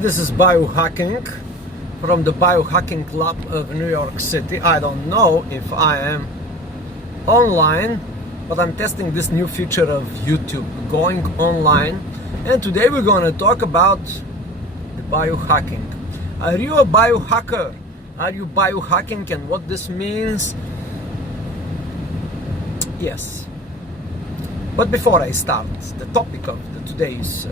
This is biohacking from the Biohacking Club of New York City. I don't know if I am online, but I'm testing this new feature of YouTube, going online. And today we're going to talk about the biohacking. Are you a biohacker? Are you biohacking and what this means? Yes. But before I start the topic of today's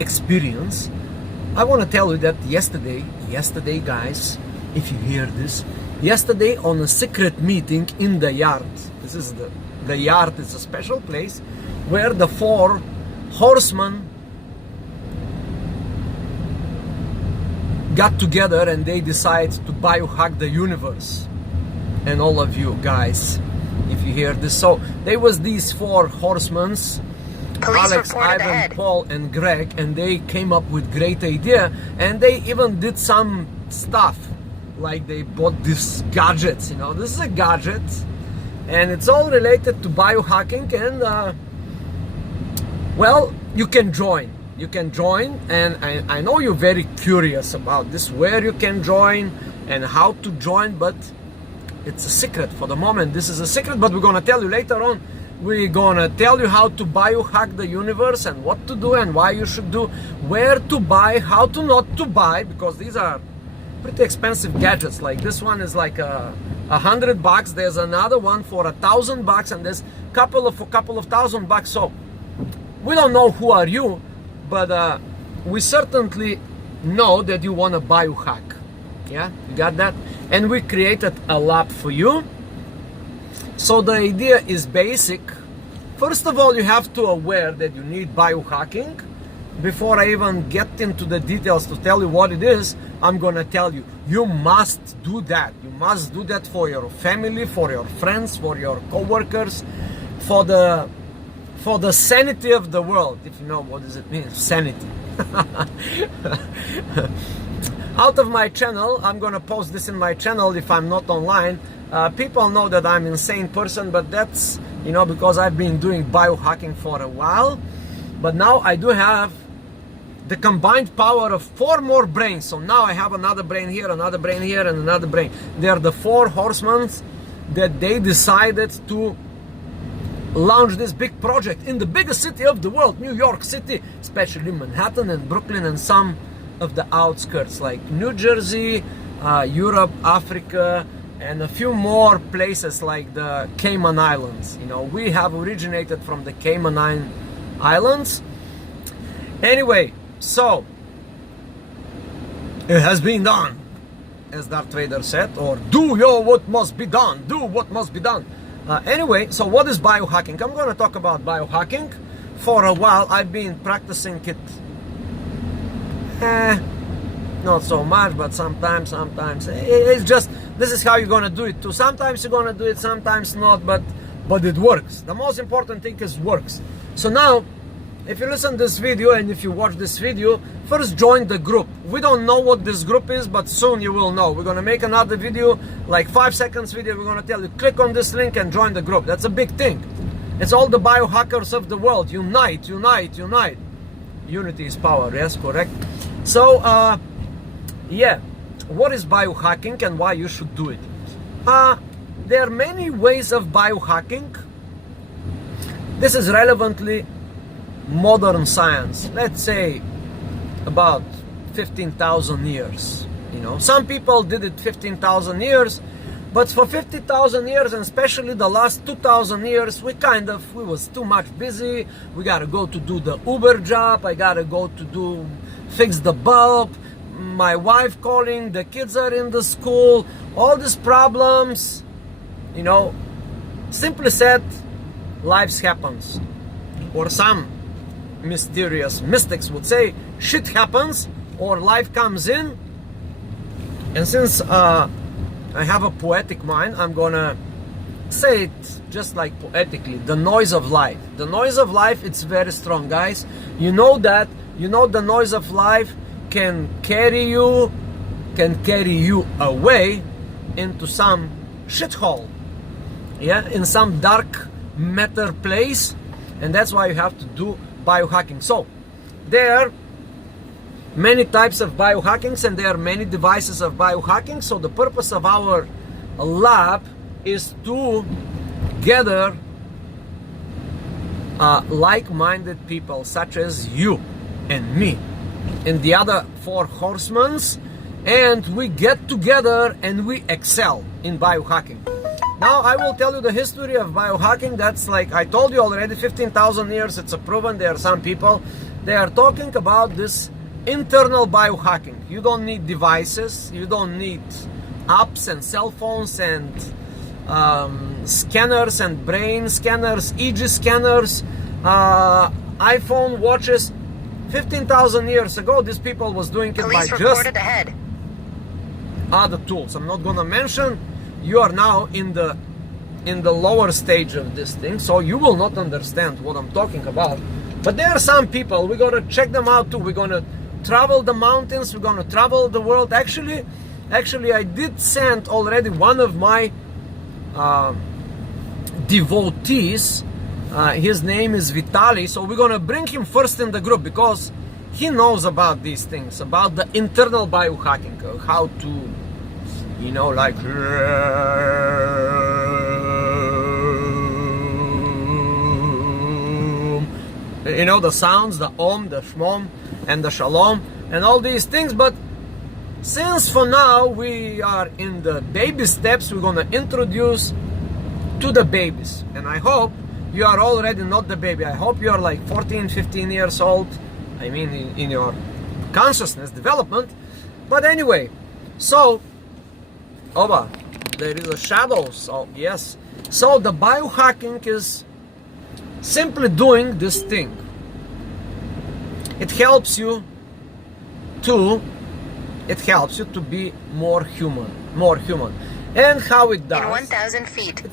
experience, I want to tell you that yesterday guys, if you hear this, yesterday on a secret meeting in the yard, this is the yard is a special place where the four horsemen got together and they decided to biohack the universe. And all of you guys, if you hear this, so there was these four horsemen, Alex, Ivan, Paul and Greg, and they came up with great idea, and they even did some stuff like they bought these gadgets. You know, this is a gadget and it's all related to biohacking, and well, you can join, and I know you're very curious about this, where you can join and how to join, but it's a secret for the moment. This is a secret, but we're gonna tell you later on. We're gonna tell you how to biohack the universe and what to do and why you should do, where to buy, how to not to buy, because these are pretty expensive gadgets. Like this one is like $100. There's another one for $1,000, and there's a couple of $1,000. So we don't know who are you, but we certainly know that you want to biohack. Yeah, you got that? And we created a lab for you. So the idea is basic. First of all, you have to aware that you need biohacking. Before I even get into the details to tell you what it is, I'm gonna tell you, you must do that. You must do that for your family, for your friends, for your co-workers, for the sanity of the world. If you know what does it mean, sanity. Out of my channel, I'm gonna post this in my channel if I'm not online. People know that I'm an insane person, but that's, you know, because I've been doing biohacking for a while. But now I do have the combined power of 4 more brains. So now I have another brain here, another brain here, and another brain. They are the 4 horsemen that they decided to launch this big project in the biggest city of the world, New York City, especially Manhattan and Brooklyn and some of the outskirts like New Jersey, Europe, Africa, and a few more places like the Cayman Islands. You know, we have originated from the Cayman Islands. Anyway, so it has been done, as Darth Vader said, or do what must be done, do what must be done. Anyway, so what is biohacking? I'm going to talk about biohacking. For a while I've been practicing it, not so much, but sometimes it's just, this is how you're gonna do it too. Sometimes you're gonna do it, sometimes not, but it works. The most important thing is works. So now, if you listen to this video and if you watch this video, first join the group. We don't know what this group is, but soon you will know. We're gonna make another video, like 5 seconds video. We're gonna tell you, click on this link and join the group. That's a big thing. It's all the biohackers of the world. Unite, unite, unite. Unity is power, yes, correct? So, yeah, what is biohacking and why you should do it? There are many ways of biohacking. This is relevantly modern science. Let's say about 15,000 years. You know, some people did it 15,000 years, but for 50,000 years, and especially the last 2,000 years, we was too much busy. We gotta go to do the Uber job. I gotta go to fix the bulb. My wife calling, the kids are in the school, all these problems, you know, simply said, life happens. Or some mysterious mystics would say, shit happens, or life comes in. And since I have a poetic mind, I'm gonna say it just like poetically, the noise of life. The noise of life, it's very strong, guys. You know that, you know, the noise of life can carry you away into some shithole, yeah, in some dark matter place, and that's why you have to do biohacking. So there many types of biohackings, and there are many devices of biohacking. So the purpose of our lab is to gather like-minded people such as you and me and the other four horsemen, and we get together and we excel in biohacking. Now I will tell you the history of biohacking. That's like I told you already, 15,000 years. It's a proven. There are some people, they are talking about this internal biohacking. You don't need devices, you don't need apps and cell phones and scanners and brain scanners, EEG scanners, iPhone watches. 15,000 years ago, these people was doing it by just other tools. I'm not gonna mention. You are now in the lower stage of this thing, so you will not understand what I'm talking about. But there are some people, we're gonna check them out too. We're gonna travel the mountains, we're gonna travel the world. Actually I did send already one of my devotees. His name is Vitaly, so we're gonna bring him first in the group because he knows about these things, about the internal biohacking, how to, you know, like, you know, the sounds, the om, the shmom, and the shalom, and all these things. But since for now we are in the baby steps, we're gonna introduce to the babies, and I hope you are already not the baby. I hope you are like 14, 15 years old. I mean, in your consciousness development. But anyway, so, there is a shadow. So yes. So the biohacking is simply doing this thing. It helps you to be more human. And how it does. In 1,000 feet.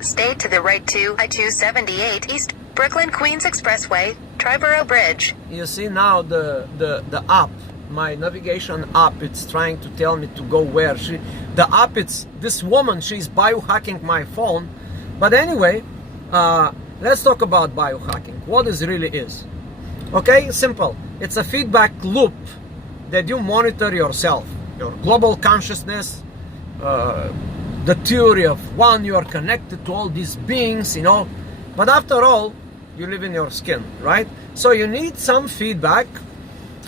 Stay to the right to I-278 East, Brooklyn Queens Expressway, Triborough Bridge. You see now the app, my navigation app, it's trying to tell me to go where. The app, it's this woman, she's biohacking my phone. But anyway, let's talk about biohacking. What it really is. Okay, simple. It's a feedback loop that you monitor yourself, your global consciousness, the theory of one, you are connected to all these beings, you know, but after all, you live in your skin, right? So you need some feedback,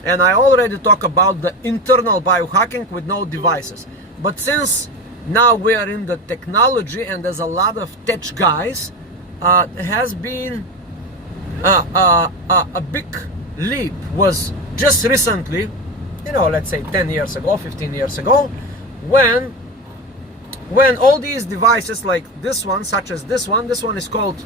and I already talked about the internal biohacking with no devices. But since now we are in the technology and there's a lot of tech guys, has been a big leap was just recently, you know, let's say 10 years ago, 15 years ago, when all these devices like this one, such as this one is called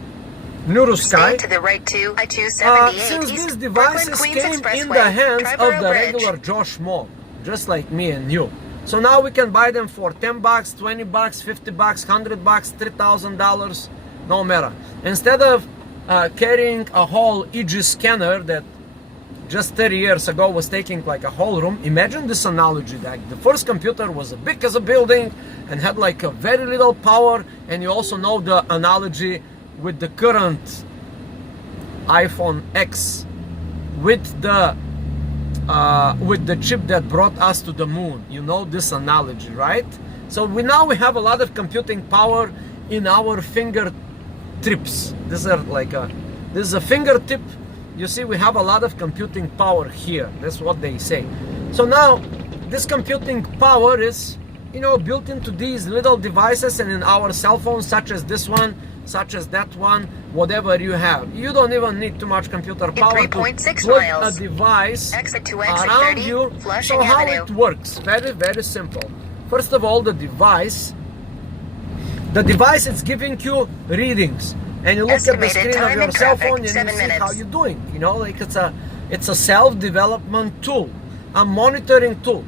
Neurosky. To the right to I-278 since these devices came in the hands of the regular Josh Schmo, just like me and you. So now we can buy them for 10 bucks, 20 bucks, 50 bucks, 100 bucks, $3,000, no matter. Instead of carrying a whole EEG scanner that just 30 years ago was taking like a whole room. Imagine this analogy, that the first computer was as big as a building and had like a very little power. And you also know the analogy with the current iPhone X with the chip that brought us to the moon. You know this analogy, right? So we have a lot of computing power in our fingertips. This is a fingertip. You see, we have a lot of computing power here. That's what they say. So now, this computing power is, you know, built into these little devices and in our cell phones, such as this one, such as that one, whatever you have. You don't even need too much computer power to put a device around you. So how it works? Very, very simple. First of all, the device is giving you readings. And you look at the screen of your cell phone and you see how you're doing. You know, like it's a self-development tool, a monitoring tool.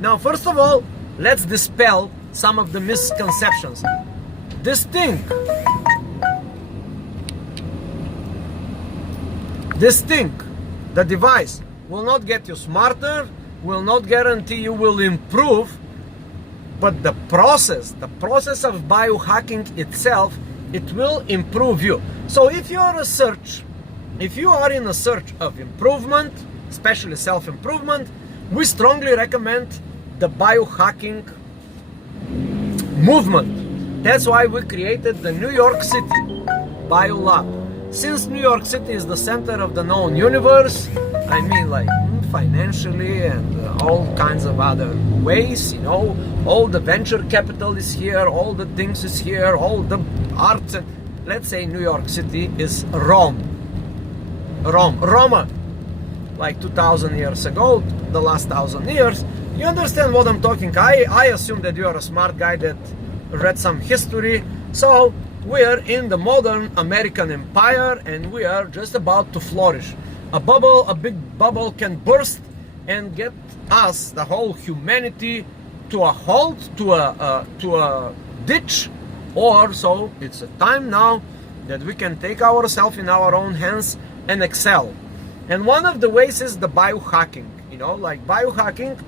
Now, first of all, let's dispel some of the misconceptions. This thing, the device, will not get you smarter, will not guarantee you will improve, but the process of biohacking itself, it will improve you. So if you are in a search of improvement, especially self-improvement, we strongly recommend the biohacking movement. That's why we created the New York City BioLab. Since New York City is the center of the known universe, I mean, like financially and all kinds of other ways, you know, all the venture capital is here, all the things is here, all the arts. Let's say New York City is Roma, like 2,000 years ago, the last 1,000 years. You understand what I'm talking? I assume that you are a smart guy that read some history. So we are in the modern American empire and we are just about to flourish. A big bubble can burst and get us, the whole humanity, to a halt, to a ditch, or so it's a time now that we can take ourselves in our own hands and excel. And one of the ways is the biohacking. You know, like biohacking,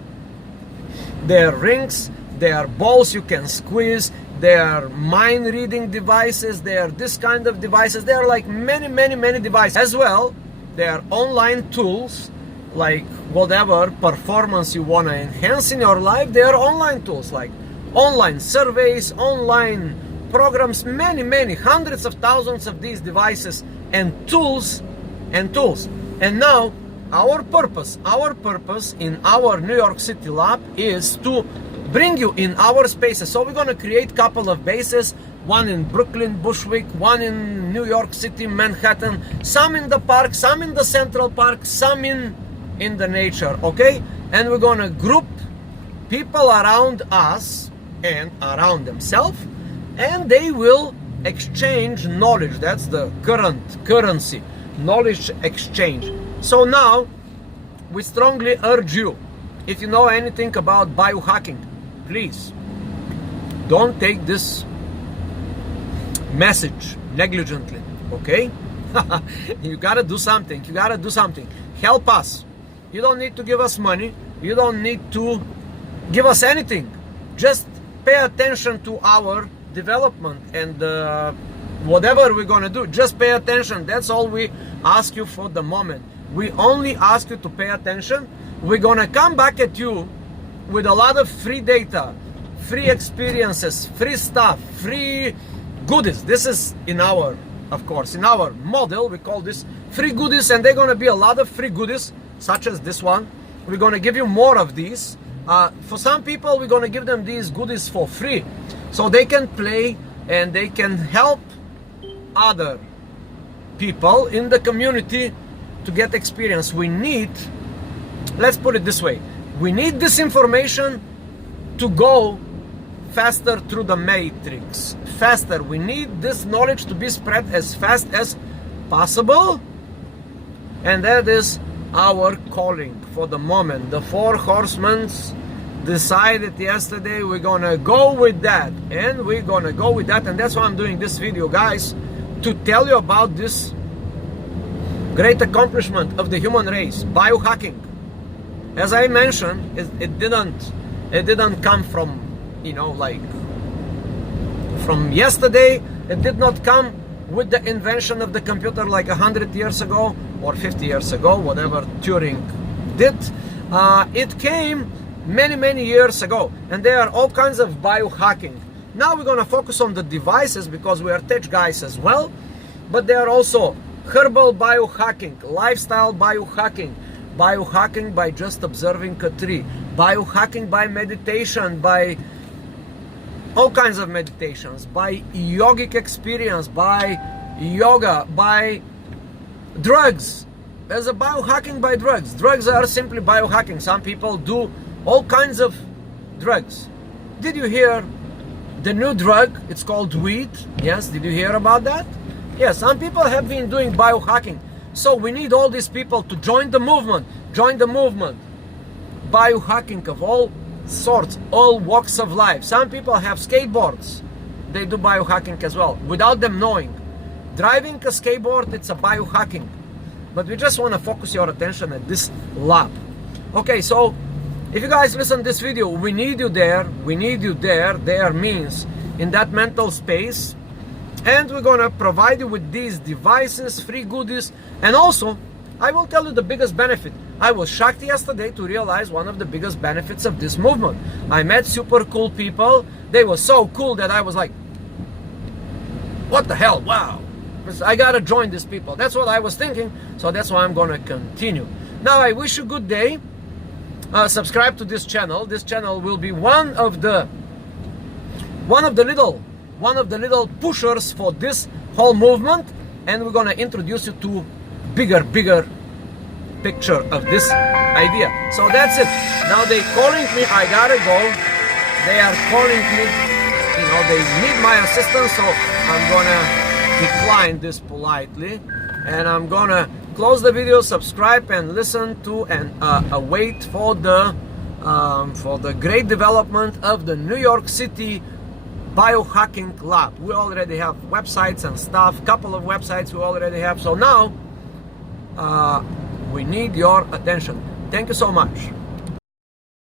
there are rings, there are balls you can squeeze, there are mind reading devices, there are this kind of devices, there are like many devices. As well, there are online tools, like whatever performance you want to enhance in your life, there are online tools like online surveys, online programs, many, hundreds of thousands of these devices and tools. And now our purpose in our New York City lab is to bring you in our spaces. So we're gonna create a couple of bases, one in Brooklyn, Bushwick, one in New York City, Manhattan, some in the park, some in the Central Park, some in the nature, okay? And we're gonna group people around us and around themselves, and they will exchange knowledge. That's the current currency, knowledge exchange. So now we strongly urge you, if you know anything about biohacking, please don't take this message negligently, okay? You gotta do something. Help us. You don't need to give us money, you don't need to give us anything. Just pay attention to our development and whatever we're gonna do, just pay attention. That's all we ask you for the moment. We only ask you to pay attention. We're gonna come back at you with a lot of free data, free experiences, free stuff, free goodies. This is in our, of course, in our model, we call this free goodies, and they're gonna be a lot of free goodies, such as this one. We're gonna give you more of these. For some people, we're gonna give them these goodies for free, so they can play and they can help other people in the community to get experience. We need, let's put it this way, we need this information to go faster through the matrix, faster. We need this knowledge to be spread as fast as possible, and that is our calling for the moment. The four horsemen decided yesterday we're gonna go with that, and we're gonna go with that, and that's why I'm doing this video, guys, to tell you about this great accomplishment of the human race, biohacking. As I mentioned, it didn't come from, you know, like from yesterday. It did not come with the invention of the computer like 100 years ago or 50 years ago, whatever Turing did. It came many years ago, and there are all kinds of biohacking. Now we're gonna focus on the devices because we are tech guys as well, but there are also herbal biohacking, lifestyle biohacking, biohacking by just observing a tree, biohacking by meditation, by all kinds of meditations, by yogic experience, by yoga, by drugs. There's a biohacking by drugs. Drugs are simply biohacking. Some people do all kinds of drugs. Did you hear the new drug? It's called weed. Yes, did you hear about that? Yes, some people have been doing biohacking. So we need all these people to join the movement. Join the movement. Biohacking of all sorts, all walks of life. Some people have skateboards. They do biohacking as well, without them knowing. Driving a skateboard, it's a biohacking. But we just want to focus your attention at this lab. Okay, so if you guys listen to this video, we need you there. We need you there. There means in that mental space. And we're gonna provide you with these devices, free goodies, and also I will tell you the biggest benefit. I was shocked yesterday to realize one of the biggest benefits of this movement. I met super cool people. They were so cool that I was like, what the hell? Wow. I gotta join these people. That's what I was thinking. So that's why I'm gonna continue. Now I wish you a good day. Subscribe to this channel. This channel will be one of the little pushers for this whole movement, and we're gonna introduce you to bigger picture of this idea. So that's it. Now they calling me. I gotta go. They are calling me. You know, they need my assistance, so I'm gonna decline this politely, and I'm gonna close the video, subscribe, and listen to and wait for the great development of the New York City biohacking lab. We already have websites and stuff, couple of websites we already have. So now we need your attention. Thank you so much.